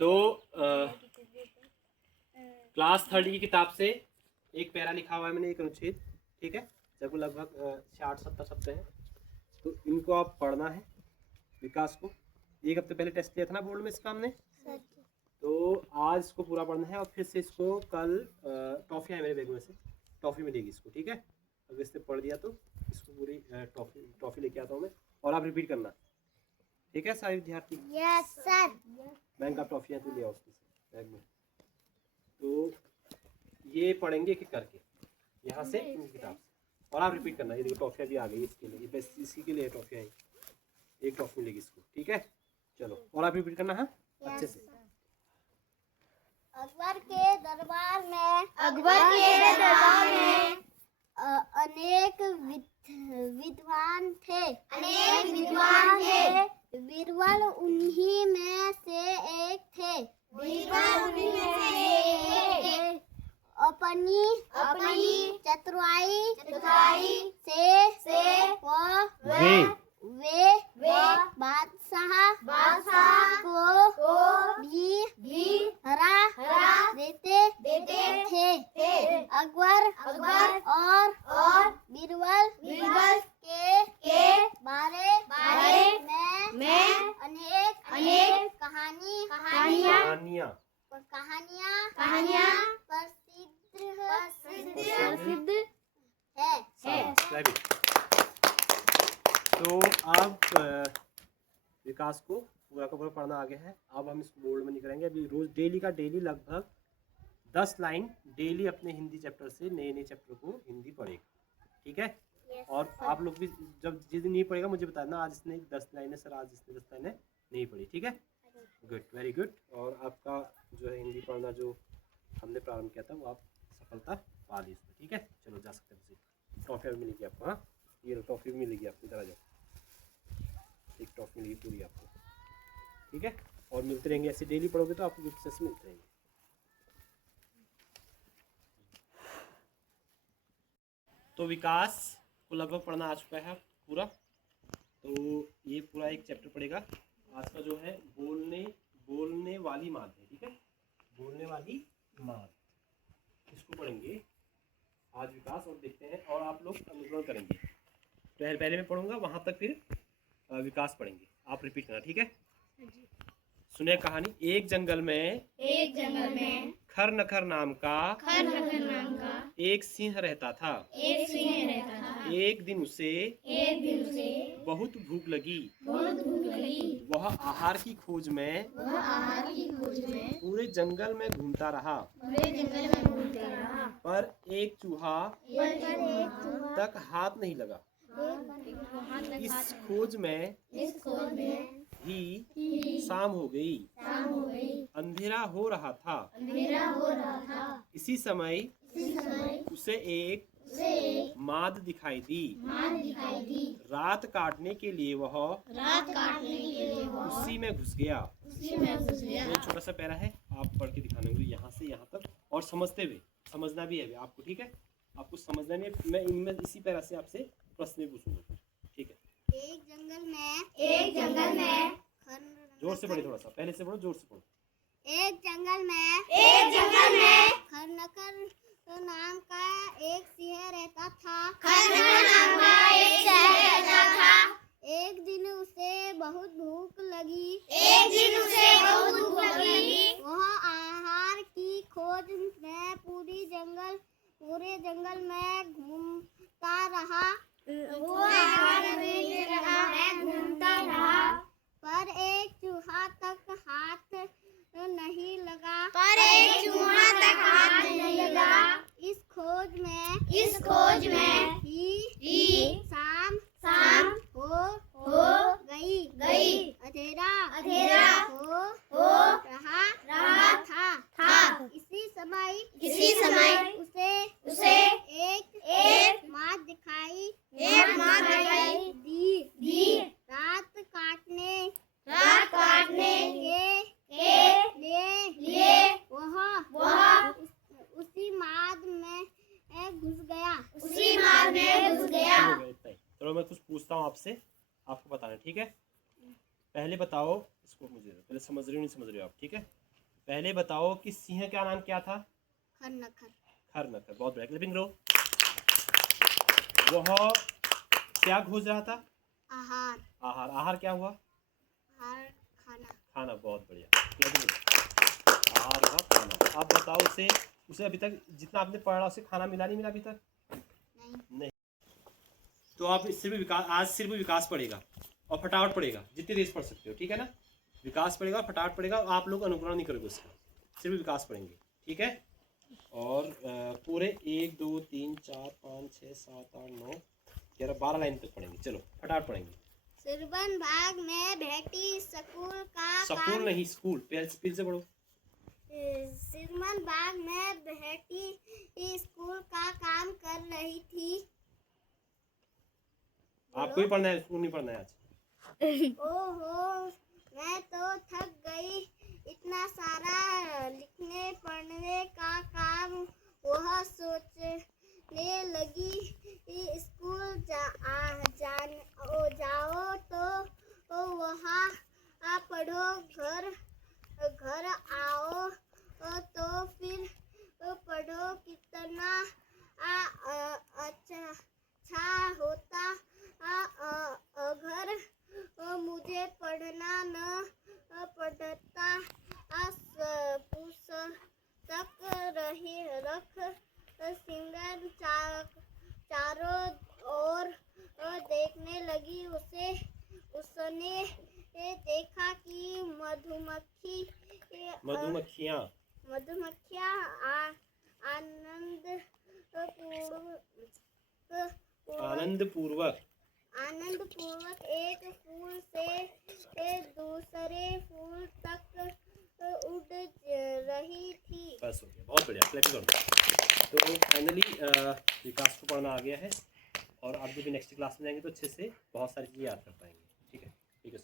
तो क्लास 3 की किताब से एक पैरा लिखा हुआ है मैंने, एक अनुच्छेद, ठीक है, जब लगभग 60-70 शब्द हैं। तो इनको आप पढ़ना है। विकास को एक हफ्ते पहले टेस्ट लिया था ना बोर्ड में इसका हमने, तो आज इसको पूरा पढ़ना है और फिर से इसको कल टॉफ़ी है मेरे बैग में से, टॉफ़ी मिलेगी इसको, ठीक है। अगर इसने पढ़ दिया तो इसको पूरी टॉफ़ी लेके आता हूँ मैं, और आप रिपीट करना, ठीक है सारे विद्यार्थी। Yes sir. बैंक आप टॉफ़ियाँ तो ले आओ उसमें से बैग में। तो ये पढ़ेंगे एक एक करके यहाँ से इनकी किताब से, और आप रिपीट करना। ये देखो टॉफ़ियाँ भी आ गई इसके लिए, बस इसी के लिए टॉफ़ियाँ आई, एक टॉफ़ी मिलेगी इसको, ठीक है। चलो और आप रिपीट करना, हाँ अच्छे से। अकबर के दरबार में अनेक विद्वान थे। बीरबल उन्हीं में से एक थे। अपनी चतुराई से वे बादशाह को भी हरा देते थे। अकबर और बीरबल के बारे में अनेक कहानियाँ प्रसिद्ध है। तो अब विकास को पूरा का पूरा पढ़ना आ गया है। अब हम इसको बोर्ड में नहीं करेंगे। अभी रोज डेली लगभग 10 लाइन डेली अपने हिंदी चैप्टर से नए चैप्टर को हिंदी पढ़ेगा, ठीक है। और आप लोग भी जब जिस दिन नहीं पढ़ेगा मुझे बताना, आज इसने 10 लाइनें सर, आज इसने 10 लाइनें नहीं पढ़ी, ठीक है। Good, very good. और आपका जो है हिंदी पढ़ना जो हमने प्रारंभ किया था वो आप सफलता पा ली इसमें, ठीक है। चलो जा सकते हैं, टॉफ़ी भी मिलेगी आपको। हाँ ये टॉफ़ी भी मिलेगी आपको, इधर आ जाओ, एक टॉफ़ी मिलेगी पूरी आपको, ठीक है। और मिलते रहेंगे, ऐसे डेली पढ़ोगे तो आपको गिफ्ट से मिलते रहेंगे। तो विकास को लगभग पढ़ना आ चुका है पूरा, तो ये पूरा एक चैप्टर पढ़ेगा। आज का जो है बोलने वाली माद है, ठीक है, बोलने वाली माद, इसको पढ़ेंगे आज विकास, और देखते हैं। और आप लोग अनुकरण करेंगे, पहले मैं पढ़ूंगा वहां तक, फिर विकास पढ़ेंगे, आप रिपीट करना, ठीक है। सुने कहानी। एक जंगल में खर नखर नाम का एक सिंह रहता था। एक दिन उसे बहुत भूख लगी। वह आहार की खोज में पूरे जंगल में घूमता रहा, पर एक चूहा तक हाथ नहीं लगा। इस खोज में ही शाम हो गई। अंधेरा हो रहा था। इसी समय उसे एक माद दिखाई दी। रात काटने के लिए वह उसी में घुस गया। ये छोटा सा पैरा है, आप पढ़ के दिखाने होंगे यहाँ से यहाँ तक, और समझते हुए, समझना भी है आपको, ठीक है। आपको समझना नहीं है, मैं इनमें इसी पैरा से आपसे प्रश्न पूछूंगा, ठीक है। एक जंगल में जोर से पढ़े, थोड़ा सा पहले से पढ़ो, जोर से पढ़ो। एक जंगल में खरनकर नाम का एक सिंह रहता था। एक दिन उसे बहुत भूख लगी। वह आहार की खोज में पूरे जंगल में घूमता रहा। पर एक चूहा तक हाथ नहीं लगा। इस खोज में ही शाम हो गई। अंधेरा हो रहा था। इसी समय उसे एक माद दिखाई दी। रात काटने के लिए वह उसी माद में घुस गया। चलो मैं कुछ पूछता हूँ आपसे, आपको बताना, ठीक है। पहले बताओ इसको, मुझे पहले समझ रहे हो नहीं समझ रहे हो आप, ठीक है। पहले बताओ कि सिंह का नाम क्या था? खरनखर। खरनखर। बहुत बढ़िया, क्लिपिंग लो। वह क्या खोज रहा था? आहार। आहार। आहार क्या हुआ? आहार खाना। खाना। बहुत बढ़िया, क्लिपिंग लो। आहार हुआ खाना। अब बताओ उसे अभी तक जितना आपने पढ़ा उसे खाना मिला नहीं मिला अभी तक? नहीं। तो आप सिर्फ विकास, आज सिर्फ विकास पढ़ेगा और फटाफट पढ़ेगा, जितनी तेज पढ़ सकते हो, ठीक है ना? विकास पढ़ेगा, फटाफट पढ़ेगा, आप लोग अनुकरण नहीं करोगे उसका, सिर्फ विकास पढ़ेंगे, ठीक है? और पूरे 1 2 3 4 5 6 7 8 9 11 12 लाइन तक पढ़ेंगे। चलो फटाफट पढ़ेंगे। सिरबन बाग में बेटी स्कूल का स्कूल नहीं, स्कूल। फिर से पढ़ो। सिरमन बाग में बेटी स्कूल का काम कर रही थी। आपको ही पढ़ना है, स्कूल नहीं पढ़ना है आज। ओहो, मैं तो थक गई। इतना सारा लिखने पढ़ने का काम। वह सोचने लगी स्कूल जाओ तो वहाँ पढ़ो, घर आओ तो फिर पढ़ो। कितना अच्छा होता अगर मुझे पढ़ना न पड़ता। पुस्तक रख सिंगन चारों ओर देखने लगी। उसने देखा कि मधुमक्खियाँ आनंद पूर्वक एक फूल से दूसरे फूल तक उड़ रही थी। बस हो गया, बहुत बढ़िया, क्लैपिंग करो। तो फाइनली विकास को पढ़ना आ गया है और आप जब भी नेक्स्ट क्लास में जाएंगे तो अच्छे से बहुत सारी चीज़ें याद कर पाएंगे, ठीक है? ठीक है।